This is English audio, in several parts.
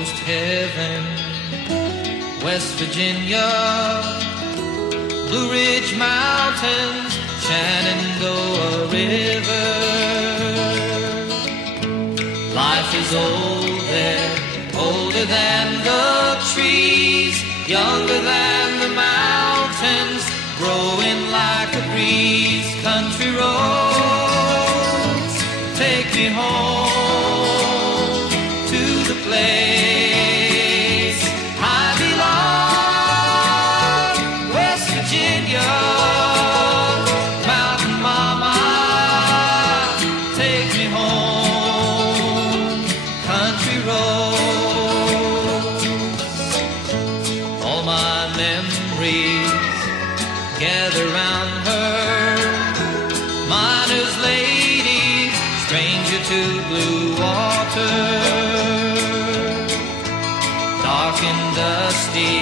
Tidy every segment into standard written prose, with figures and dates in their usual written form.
almost heaven. West Virginia, Blue Ridge Mountains, Shenandoah River. Life is old there, older than the trees, younger than the mountains, growing like a breeze. Country roads, take me home to the place I belong. West Virginia, Mountain Mama, take me home. Country roads, all my memories gather round her. Miner's lady, stranger to blue water. Dark and dusty,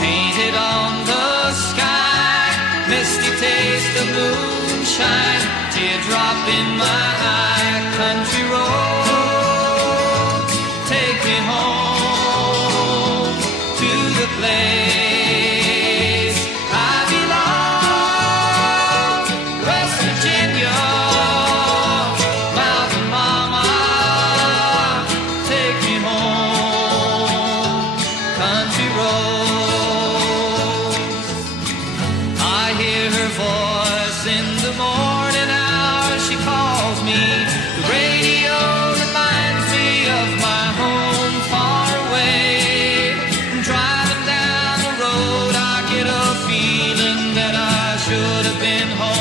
painted on the sky. Misty taste of moonshine, teardrop in my eye. Country roads, take me home to the place I belong. West Virginia, Mountain Mama, take me home. Country roads, I hear her voice in the morning hours. She calls me. The radio reminds me of my home far away. Driving down the road, I get a feeling that I should have been home.